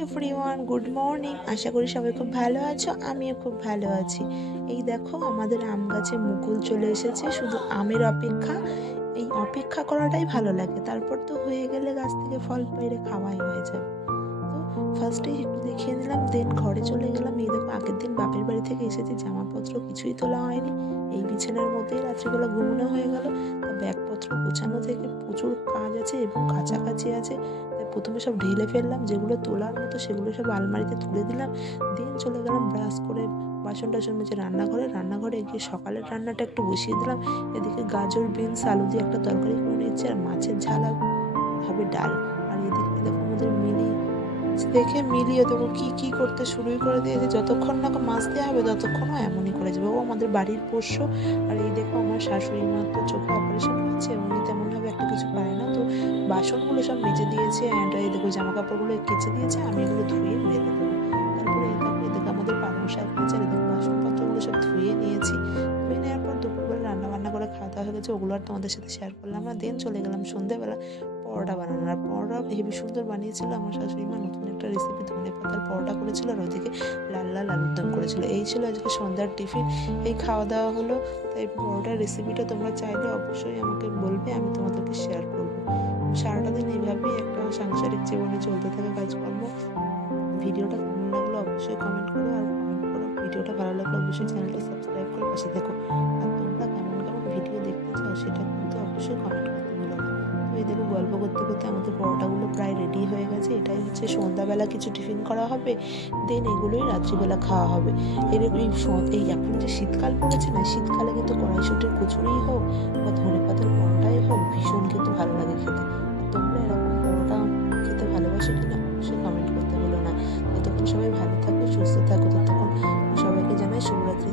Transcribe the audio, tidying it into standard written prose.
Everyone, good morning. আশা করি সবাই খুব ভালো আছো, আমিও খুব ভালো আছি। এই দেখো আমাদের আম গাছে মুকুল চলে এসেছে, শুধু আমের অপেক্ষা। এই অপেক্ষা করাটাই ভালো লাগে, তারপর তো হয়ে গেলে গাছ থেকে ফল পেড়ে খাওয়াই হয়ে যাবে। তো ফার্স্টেই একটু দেখিয়ে নিলাম, দেন ঘরে চলে গেলাম। এই দেখো আগের দিন বাপের বাড়ি থেকে এসেছি, জামাপত্র কিছুই তোলা হয়নি। এই বিছানার মধ্যেই রাত্রিবেলা ঘুমানো হয়ে গেল। তা ব্যাগপত্র গোছানো থেকে প্রচুর কাজ আছে এবং কাছাকাছি আছে, তাই প্রথমে সব ঢেলে ফেললাম। যেগুলো তোলার মতো সেগুলো সব আলমারিতে তুলে দিলাম। দেন চলে গেলাম ব্রাশ করে বাসন টাসন মেজে রান্নাঘরে গিয়ে সকালের রান্নাটা একটু বসিয়ে দিলাম। এদিকে গাজর বিনস আলু দিয়ে একটা তরকারি করে নিয়েছি, আর মাছের ঝাল হবে ডাল। আর এদিকে দেখো আমাদের মিলিয়ে দেখো কি কি করতে শুরুই করে দিয়েছে। যতক্ষণ না মাছ দেওয়া হবে ততক্ষণও এমনই করে যাবে। ও আমাদের বাড়ির পোষ্য। আর এই দেখো আমার শাশুড়ি মা তো চোখে অপারেশন হয়েছে, উনি তেমনভাবে একটা কিছু পায় না। তো বাসনগুলো সব মেজে দিয়েছে, অ্যান্ড এই দেখো জামা কাপড়গুলো কেচে দিয়েছে, আমি এগুলো ধুয়ে মেলে দেবো। তারপরে এই দেখো এদিকে আমাদের পালং শাক হয়েছে, আর এদিকে বাসনপত্রগুলো সব ধুয়ে নিয়েছি। ধুয়ে নেওয়ার পর দুপুরবেলা রান্না বান্না করে খাওয়া দাওয়া হয়ে গেছে, ওগুলো আর তোমাদের সাথে শেয়ার করলাম না। দেন চলে গেলাম সন্ধ্যেবেলা পরোটা বানানোর। আর পরোটা হেবি সুন্দর বানিয়েছিল আমার শাশুড়ি মা, নতুন একটা রেসিপি, ধনে পাতার পরোটা করেছিল, আর ওইদিকে লাল লাল আলুর দম করেছিল। এই ছিল আজকে সন্ধ্যার টিফিন। এই খাওয়া দাওয়া হলো। তাই পরোটার রেসিপিটা তোমরা চাইলে অবশ্যই আমাকে বলবে, আমি তোমাদেরকে শেয়ার করবো। সারাটা দিন এইভাবেই একটা সাংসারিক জীবনে চলতে থাকে কাজকর্ম। ভিডিওটা কেমন লাগলো অবশ্যই কমেন্ট করো, আর কমেন্ট করো ভিডিওটা ভালো লাগলে অবশ্যই চ্যানেলটা সাবস্ক্রাইব করে পাশে দেখো। আর তোমরা কেমন কেমন ভিডিও দেখতে চাও সেটা কিন্তু অবশ্যই কমেন্ট করতে ভুলো না। তো এই দেখো গল্প করতে করতে আমাদের পরোটাগুলো প্রায় রেডি হয়ে গেছে। এটাই হচ্ছে সন্ধ্যাবেলা কিছু টিফিন করা হবে, দেন এগুলোই রাত্রিবেলা খাওয়া হবে। এই এখন যে শীতকাল পড়েছে না, শীতকালে কিন্তু কড়াইশুঁটির কচুরিই হোক বা ধনে পাতার পরোটাই হোক, ভীষণ কিন্তু ভালো লাগে খেতে। আর তোমরা এরকম পরোটা খেতে ভালোবাসো কিনা অবশ্যই কমেন্ট করতে ভুলো না। ততক্ষণ সবাই ভালো থাকো, সুস্থ থাকো। ততক্ষণ সবাইকে জানাই শুভরাত্রি।